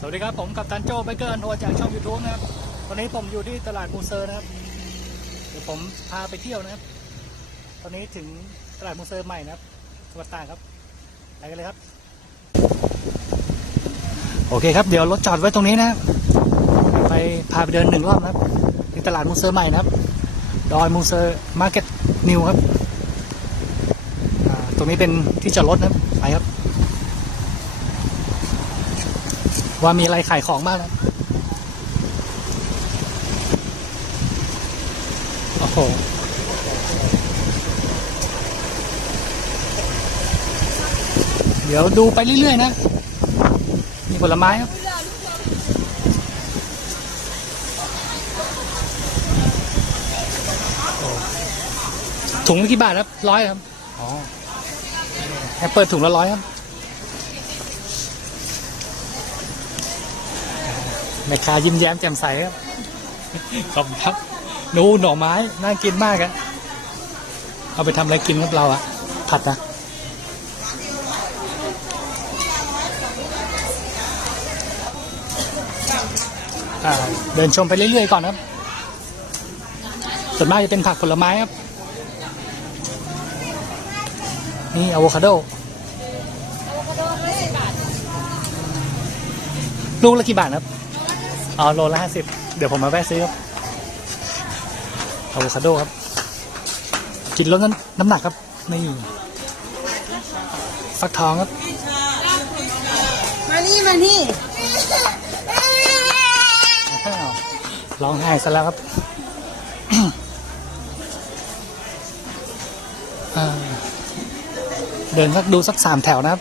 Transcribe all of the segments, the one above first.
สวัสดีครับ ผมกับตันโจไบเกอร์อันทัวร์จากช่อง YouTube นะครับ ตอนนี้ผมอยู่ที่ตลาดมูเซอร์นะครับ เดี๋ยวผมพาไปเที่ยวนะครับ ตอนนี้ถึงตลาดมูเซอร์ใหม่นะครับจังหวัดตากครับ ไปกันเลยครับ โอเคครับ เดี๋ยวรถจอดไว้ตรงนี้นะ ไปพาไปเดินหนึ่งรอบนะครับที่ตลาดมูเซอร์ใหม่นะครับ ดอยมูเซอร์มาร์เก็ตนิวครับ ตรงนี้เป็นที่จอดรถนะครับไปครับ ว่ามีอะไรขายของบ้างนะโอ้โหเดี๋ยวดูไปเรื่อยๆนะ มีผลไม้ครับโอ้ถุงกี่บาทครับ ร้อยครับ อ๋อแอปเปิลถุงละร้อยครับ แม่ค้ายิ้มแย้มแจ่มใสครับขอบคุณครับนูหน่อไม้น่ากินมากอะเอาไปทำอะไรกินครับเราอะผัดนะเดินชมไปเรื่อยๆก่อนครับ ส่วนมากจะเป็นผักผลไม้ครับ นี่อะโวคาโด ลูกละกี่บาทครับ อ๋อโลละห้าสิบเดี๋ยวผมมาแวะซื้อครับอะโวคาโดครับ กินลดน้ำน้ำหนักครับ นี่ ฟักทองครับ มานี่มานี่อ้าวร้องไห้ซะแล้วครับอ่าเดินสักดูสักสามแถวนะครับ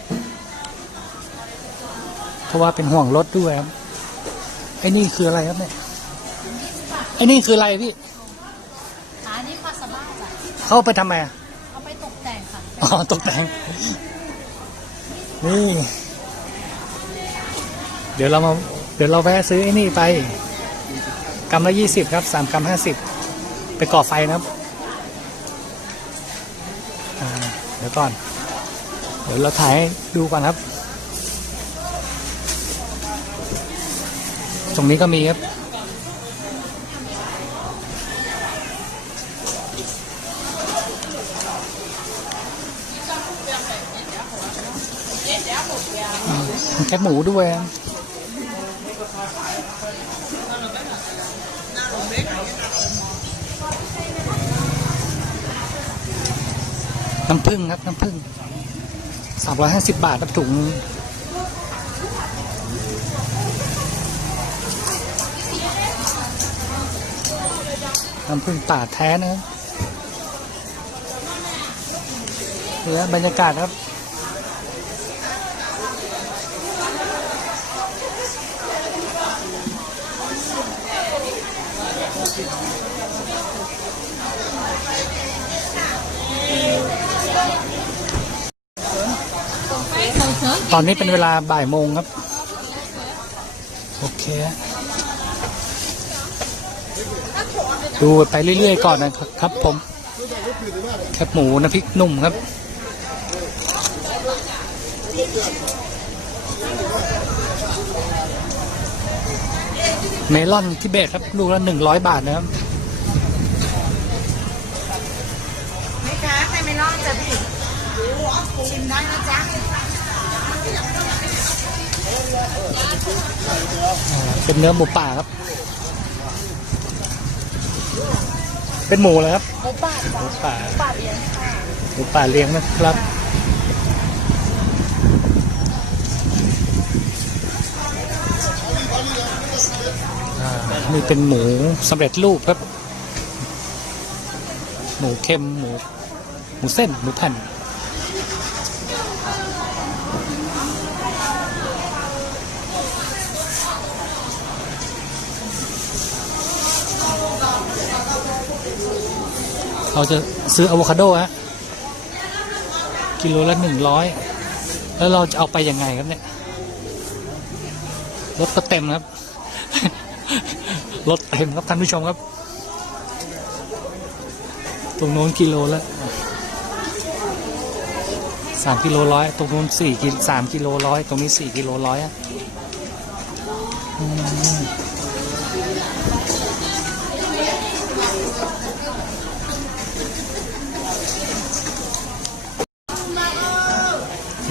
เพราะว่าเป็นห่วงรถด้วยครับไอ้นี่คืออะไรครับเนี่ยไอ้นี่คืออะไรพี่ขานี่ปลาสบ้าจ้ะเข้าไปทำไมอะเอาไปตกแต่งค่ะอ๋อตกแต่ง นี่ เดี๋ยวเรามา เดี๋ยวเราแวะซื้อไอ้นี่ไปกำละยี่สิบครับสามกำห้าสิบไปก่อไฟนะครับอ่าเดี๋ยวก่อน เดี๋ยวเราถ่ายให้ดูก่อนครับ ตรงนี้ก็มีครับ แคบหมูด้วยน้ำผึ้งครับ น้ำผึ้งสามร้อยห้าสิบบาทครับถุง น้ำผึ้งป่าแท้นะครับและบรรยากาศครับตอนนี้เป็นเวลาบ่ายโมงครับ โอเคฮะ ดูไปเรื่อยๆก่อนนะครับครับผมแคบหมูน้ำพริกหนุ่มครับ เมลอนทิเบตครับ ลูกละหนึ่งร้อยบาทนะครับไม่ค้าใครไม่รอดจะพี่ชิมได้นะจ๊ะอ่าเป็นเนื้อหมูป่าครับ เป็นหมูเลยครับหมูป่าหจ้ะมูป่าป่าเลี้ยงค่ะหมูป่าเลี้ยงนะครับอ่านี่เป็นหมูสำเร็จรูปครับ หมูเค็มหมูหมูเส้นหมูแผ่น เราจะซื้ออะโวคาโดฮะกิโลละหนึ่งร้อยแล้วเราจะเอาไปยังไงครับเนี่ยรถก็เต็มครับรถเต็มครับท่านผู้ชมครับ ตรงโน้นกิโลละสามกิโลร้อยตรงโน้นสี่กิสามกิโลร้อยตรงนี้สี่กิโลร้อยอะ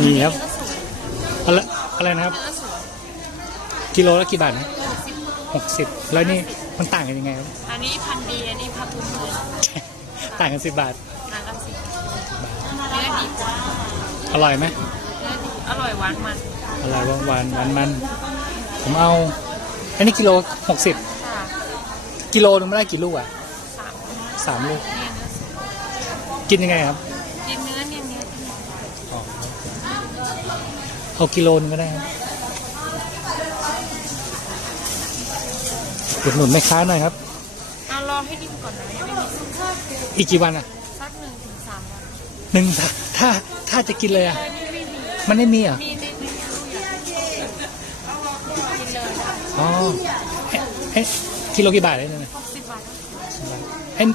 นี่ครับอะไรอะไรนะครับ กิโลละกี่บาทนะหกสิบแล้วนี่มันต่างกันยังไงครับ อันนี้พันดีอันนี้พันบุญเลยต่างกันสิบบาททางกันสิเนื้อดีกว่าอร่อยไหมเนื้อดีอร่อยหวานมันอร่อยหวานหวานมัน ผมเอา อันนี้กิโลหกสิบค่ะกิโลนึงไม่ได้กี่ลูกอะสามสามลูกเนี่ยเนื้อสุกกินยังไงครับ กินเนื้อเนี่ยเนื้อ เอากิโลนึงก็ได้ครับอุดหนุนแม่ค้าหน่อยครับ เอารอให้ดิ้นก่อนนะยังไม่มีสุกอีกกี่วันอะสักหนึ่งถึงสามวันหนึ่งถ้าถ้าจะกินเลยอะมันไม่มีอะมีในในลูกอย่างกินเลยอ๋อเอ๊ะเอ๊ะกิโลกี่บาทเลยเนี่ยหกสิบบาทเอ้ย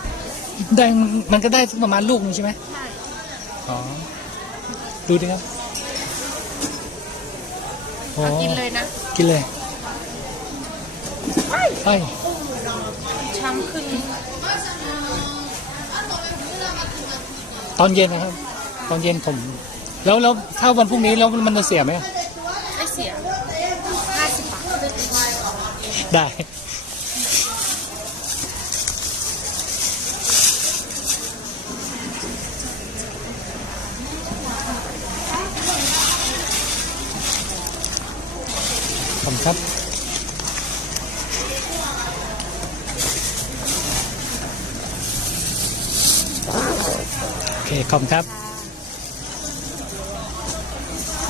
ได้มันก็ได้สักประมาณลูกนึงใช่ไหม ใช่ อ๋อ ดูดิครับโอ้เอากินเลยนะ กินเลยเอ้ยช้ำขึ้น ตอนเย็นนะครับ ตอนเย็นผม แล้วแล้วถ้าวันพรุ่งนี้แล้วมันจะเสียไหมไม่เสียห้าสิบบาทได้ ขอบคุณครับโอเคขอบครับ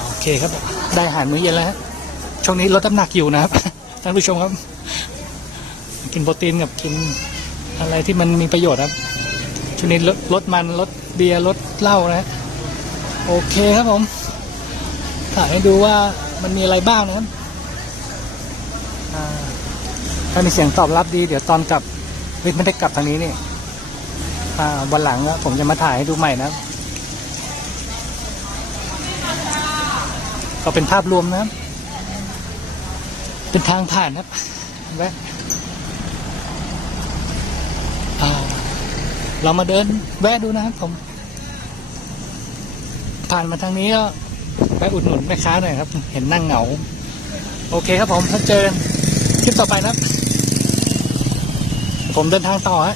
โอเคครับ ได้อาหารมื้อเย็นแล้วฮะช่วงนี้ลดน้ำหนักอยู่นะครับ ท่านผู้ชมครับ กินโปรตีนกับกินอะไรที่มันมีประโยชน์ครับ ช่วงนี้ลดลดมันลดเบียร์ลดเหล้านะ โอเคครับผมถ่ายให้ดูว่ามันมีอะไรบ้างนะครับ ถ้ามีเสียงตอบรับดี เดี๋ยวตอนกลับวิทย์ไม่ได้กลับทางนี้นี่วันหลังผมจะมาถ่ายให้ดูใหม่นะ ก็เป็นภาพรวมนะ เป็นทางผ่านครับแวะอ่เรามาเดินแวะดูนะครับผม ผ่านมาทางนี้ก็แวะอุดหนุนแม่ค้าหน่อยครับ เห็นนั่งเหงา โอเคครับผมถ้าเจอ คลิปต่อไปนะ ผมเดินทางต่อฮะ